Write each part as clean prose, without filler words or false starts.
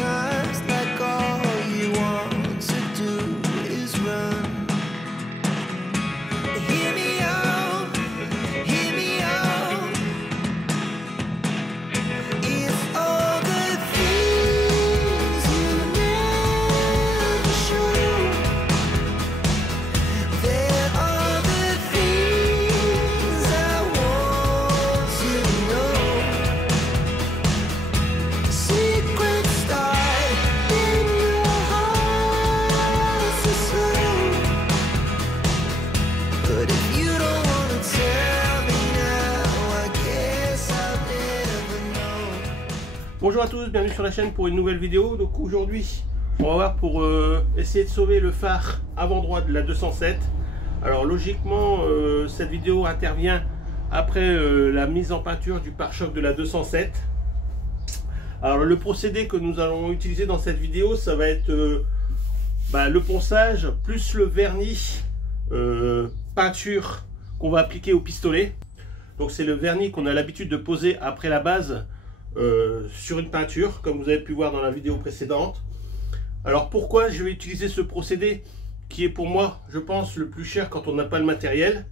Sometimes like all you want to do is run. Hear me out, hear me out. If all the things you never show, there are the things I want you to know. Secrets start in your heart so slow. But if you don't wanna tell me now, I guess I'll never know. Bonjour à tous, bienvenue sur la chaîne pour une nouvelle vidéo. Donc aujourd'hui, on va voir pour essayer de sauver le phare avant droit de la 207. Alors logiquement, cette vidéo intervient après la mise en peinture du pare-choc de la 207. Alors le procédé que nous allons utiliser dans cette vidéo, ça va être le ponçage plus le vernis peinture qu'on va appliquer au pistolet. Donc c'est le vernis qu'on a l'habitude de poser après la base sur une peinture, comme vous avez pu voir dans la vidéo précédente. Alors pourquoi je vais utiliser ce procédé qui est pour moi, je pense, le plus cher quand on n'a pas le matériel.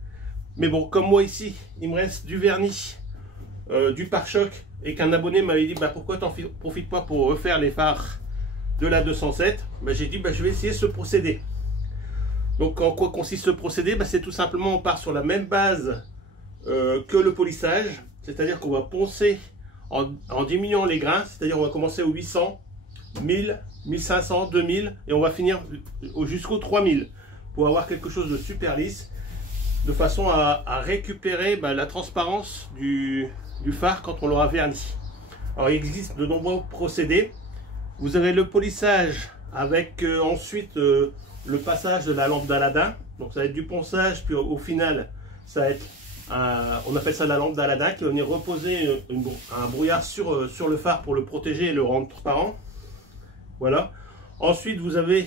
Mais bon, comme moi ici, il me reste du vernis, du pare-choc, et qu'un abonné m'avait dit pourquoi t'en profites pas pour refaire les phares de la 207. J'ai dit je vais essayer ce procédé. Donc en quoi consiste ce procédé? C'est tout simplement, on part sur la même base que le polissage, c'est-à-dire qu'on va poncer en diminuant les grains, c'est-à-dire on va commencer au 800, 1000, 1500, 2000 et on va finir jusqu'au 3000 pour avoir quelque chose de super lisse, de façon à récupérer la transparence du phare quand on l'aura verni. Alors il existe de nombreux procédés. Vous avez le polissage avec ensuite le passage de la lampe d'Aladin. Donc ça va être du ponçage, puis au final ça va être on appelle ça la lampe d'Aladin, qui va venir reposer un brouillard sur le phare pour le protéger et le rendre transparent. Voilà. Ensuite vous avez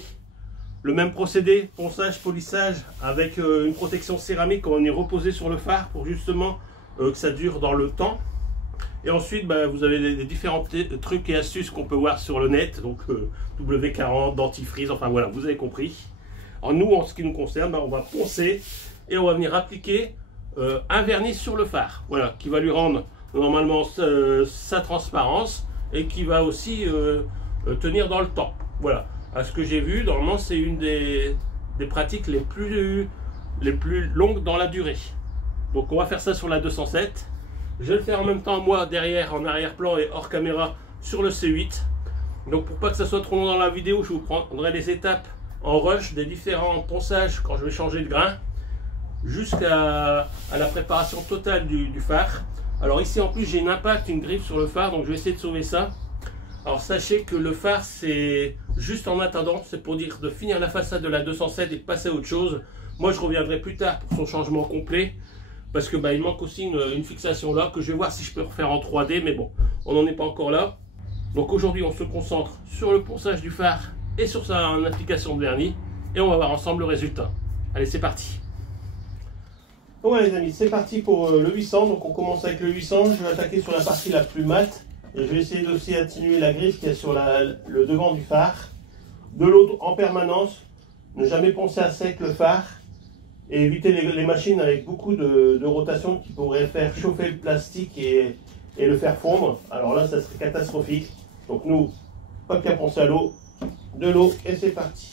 le même procédé, ponçage, polissage, avec une protection céramique qu'on va venir reposer sur le phare pour justement que ça dure dans le temps. Et ensuite vous avez les différents trucs et astuces qu'on peut voir sur le net, donc W40, dentifrice, enfin voilà, vous avez compris. Alors nous, en ce qui nous concerne, on va poncer et on va venir appliquer un vernis sur le phare, voilà, qui va lui rendre normalement sa transparence et qui va aussi tenir dans le temps. Voilà, à ce que j'ai vu, normalement c'est une des pratiques les plus longues dans la durée. Donc on va faire ça sur la 207. Je vais le faire en même temps moi derrière, en arrière-plan et hors caméra sur le C8. Donc pour pas que ça soit trop long dans la vidéo, je vous prendrai les étapes en rush des différents ponçages quand je vais changer de grain, jusqu'à la préparation totale du phare. Alors ici en plus j'ai une impact, une griffe sur le phare, donc je vais essayer de sauver ça. Alors sachez que le phare c'est juste en attendant, c'est pour dire de finir la façade de la 207 et de passer à autre chose. Moi je reviendrai plus tard pour son changement complet, parce que il manque aussi une fixation là que je vais voir si je peux refaire en 3D, mais bon, on n'en est pas encore là. Donc aujourd'hui on se concentre sur le ponçage du phare et sur sa application de vernis, et on va voir ensemble le résultat. Allez, c'est parti. Bon les amis, c'est parti pour le 800. Donc on commence avec le 800. Je vais attaquer sur la partie la plus mate et je vais essayer aussi d'atténuer la griffe qui est sur le devant du phare. De l'eau en permanence, ne jamais poncer à sec le phare et éviter les machines avec beaucoup de rotation qui pourraient faire chauffer le plastique et le faire fondre. Alors là ça serait catastrophique. Donc nous, pas qu'à poncer à l'eau, de l'eau et c'est parti.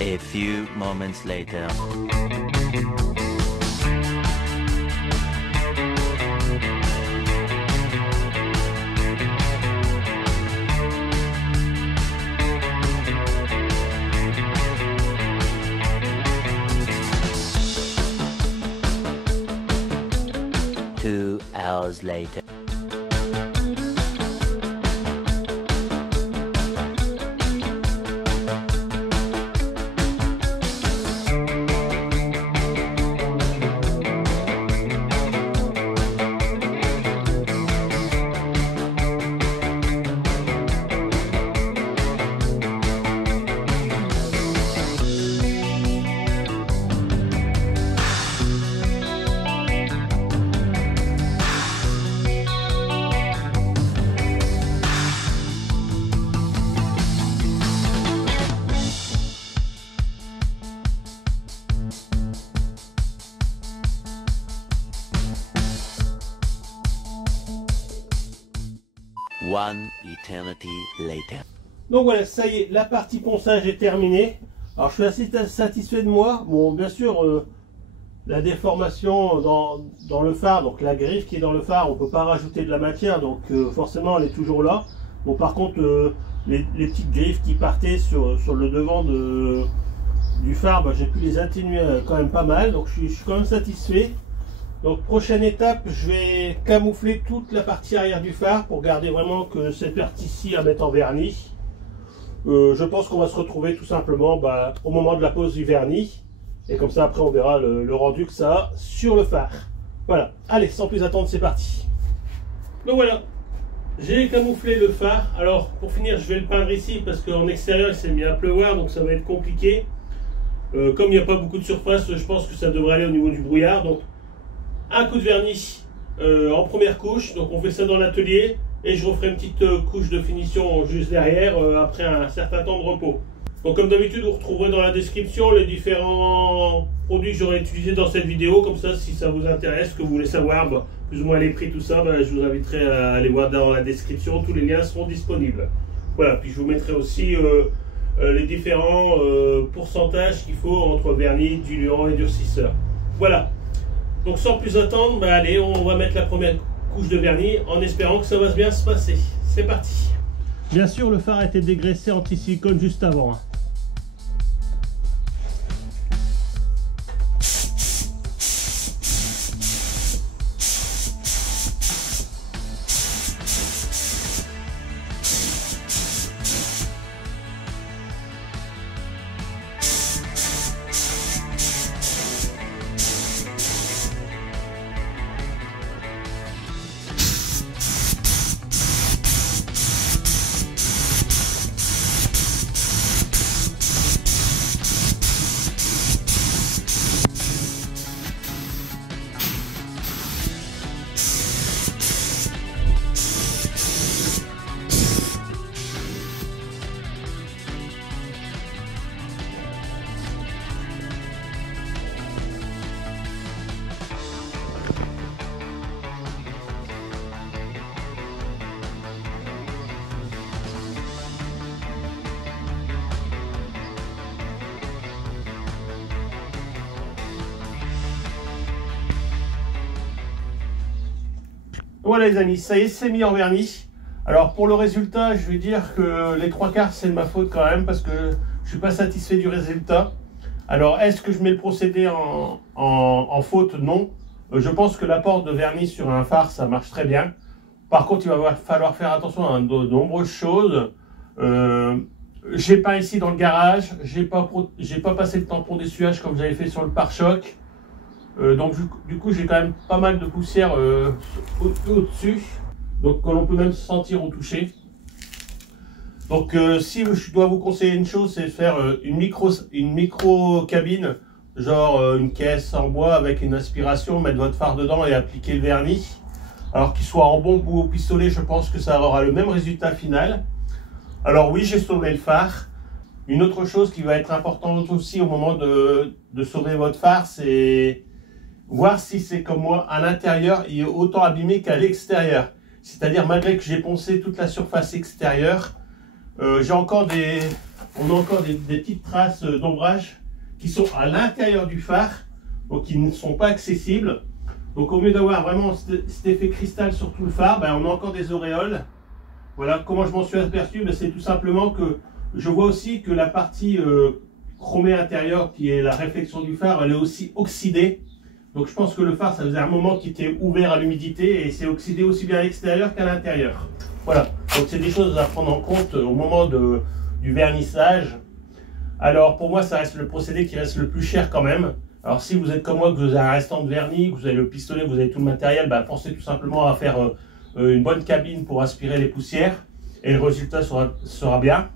A few moments later. hours later. One eternity later. Donc voilà, ça y est, la partie ponçage est terminée. Alors je suis assez satisfait de moi. Bon, bien sûr, la déformation dans le phare, donc la griffe qui est dans le phare, on peut pas rajouter de la matière, donc forcément elle est toujours là. Bon, par contre, les petites griffes qui partaient sur le devant du phare, bah, j'ai pu les atténuer quand même pas mal, donc je suis quand même satisfait. Donc prochaine étape, je vais camoufler toute la partie arrière du phare pour garder vraiment que cette partie-ci à mettre en vernis. Je pense qu'on va se retrouver tout simplement au moment de la pose du vernis. Et comme ça après on verra le rendu que ça a sur le phare. Voilà, allez, sans plus attendre, c'est parti. Donc voilà, j'ai camouflé le phare. Alors pour finir, je vais le peindre ici parce qu'en extérieur il s'est mis à pleuvoir, donc ça va être compliqué. Comme il n'y a pas beaucoup de surface, je pense que ça devrait aller au niveau du brouillard. Donc un coup de vernis en première couche, donc on fait ça dans l'atelier et je referai une petite couche de finition juste derrière après un certain temps de repos. Donc comme d'habitude, vous retrouverez dans la description les différents produits que j'aurai utilisés dans cette vidéo, comme ça si ça vous intéresse, que vous voulez savoir plus ou moins les prix, tout ça, je vous inviterai à aller voir dans la description, tous les liens seront disponibles. Voilà, puis je vous mettrai aussi les différents pourcentages qu'il faut entre vernis, diluant et durcisseur. Voilà. Donc sans plus attendre, allez, on va mettre la première couche de vernis en espérant que ça va bien se passer. C'est parti. Bien sûr, le phare a été dégraissé en anti-silicone juste avant. Voilà les amis, ça y est, c'est mis en vernis. Alors pour le résultat, je vais dire que les 3/4 c'est de ma faute quand même parce que je suis pas satisfait du résultat. Alors est-ce que je mets le procédé en faute? Non. Je pense que l'apport de vernis sur un phare ça marche très bien. Par contre il va falloir faire attention à de nombreuses choses. J'ai peint ici dans le garage, j'ai pas passé le tampon d'essuyage comme j'avais fait sur le pare-choc. Donc du coup j'ai quand même pas mal de poussière au-dessus, donc que l'on peut même sentir au toucher. Donc si je dois vous conseiller une chose, c'est de faire une micro cabine, genre une caisse en bois avec une aspiration, mettre votre phare dedans et appliquer le vernis. Alors qu'il soit en bombe ou au pistolet, je pense que ça aura le même résultat final. Alors oui, j'ai sauvé le phare. Une autre chose qui va être importante aussi au moment de sauver votre phare, c'est voir si c'est comme moi, à l'intérieur, il est autant abîmé qu'à l'extérieur. C'est-à-dire, malgré que j'ai poncé toute la surface extérieure, on a encore des petites traces d'ombrage qui sont à l'intérieur du phare, donc qui ne sont pas accessibles. Donc au lieu d'avoir vraiment cet effet cristal sur tout le phare, on a encore des auréoles. Voilà, comment je m'en suis aperçu, c'est tout simplement que je vois aussi que la partie chromée intérieure, qui est la réflexion du phare, elle est aussi oxydée. Donc je pense que le phare, ça faisait un moment qu'il était ouvert à l'humidité et s'est oxydé aussi bien à l'extérieur qu'à l'intérieur. Voilà, donc c'est des choses à prendre en compte au moment du vernissage. Alors pour moi, ça reste le procédé qui reste le plus cher quand même. Alors si vous êtes comme moi, que vous avez un restant de vernis, que vous avez le pistolet, que vous avez tout le matériel, bah, pensez tout simplement à faire une bonne cabine pour aspirer les poussières et le résultat sera bien.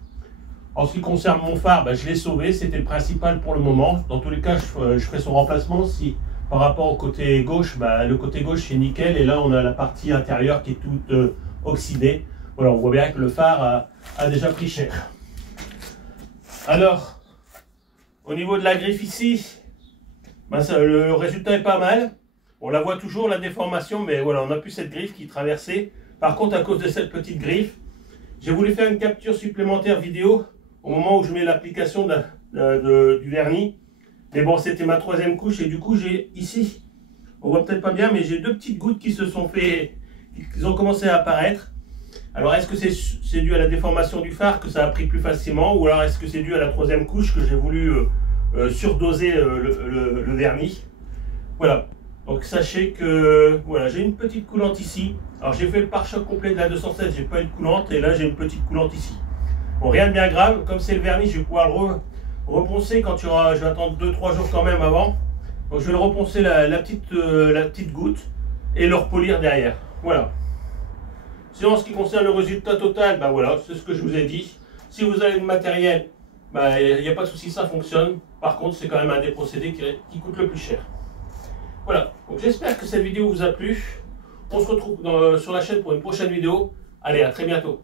En ce qui concerne mon phare, bah, je l'ai sauvé, c'était le principal pour le moment. Dans tous les cas, je ferai son remplacement si par rapport au côté gauche, bah, le côté gauche c'est nickel et là on a la partie intérieure qui est toute oxydée. Voilà, on voit bien que le phare a déjà pris cher. Alors, au niveau de la griffe ici, bah le résultat est pas mal. On la voit toujours, la déformation, mais voilà, on n'a plus cette griffe qui traversait. Par contre, à cause de cette petite griffe, j'ai voulu faire une capture supplémentaire vidéo au moment où je mets l'application du vernis. Mais bon, c'était ma troisième couche et du coup, j'ai ici, on voit peut-être pas bien, mais j'ai deux petites gouttes qui se sont fait, qui ont commencé à apparaître. Alors, est-ce que c'est dû à la déformation du phare que ça a pris plus facilement, ou alors est-ce que c'est dû à la troisième couche que j'ai voulu surdoser le vernis? Voilà, donc sachez que voilà, j'ai une petite coulante ici. Alors j'ai fait le pare-choc complet de la 207, j'ai pas eu de coulante et là j'ai une petite coulante ici. Bon, rien de bien grave, comme c'est le vernis, je vais pouvoir le reponcer quand je vais attendre 2-3 jours quand même avant. Donc je vais le reponcer la petite goutte et le repolir derrière. Voilà. Sinon en ce qui concerne le résultat total, bah voilà, c'est ce que je vous ai dit. Si vous avez le matériel, bah, il n'y a pas de souci, ça fonctionne. Par contre, c'est quand même un des procédés qui coûte le plus cher. Voilà, donc j'espère que cette vidéo vous a plu. On se retrouve sur la chaîne pour une prochaine vidéo. Allez, à très bientôt.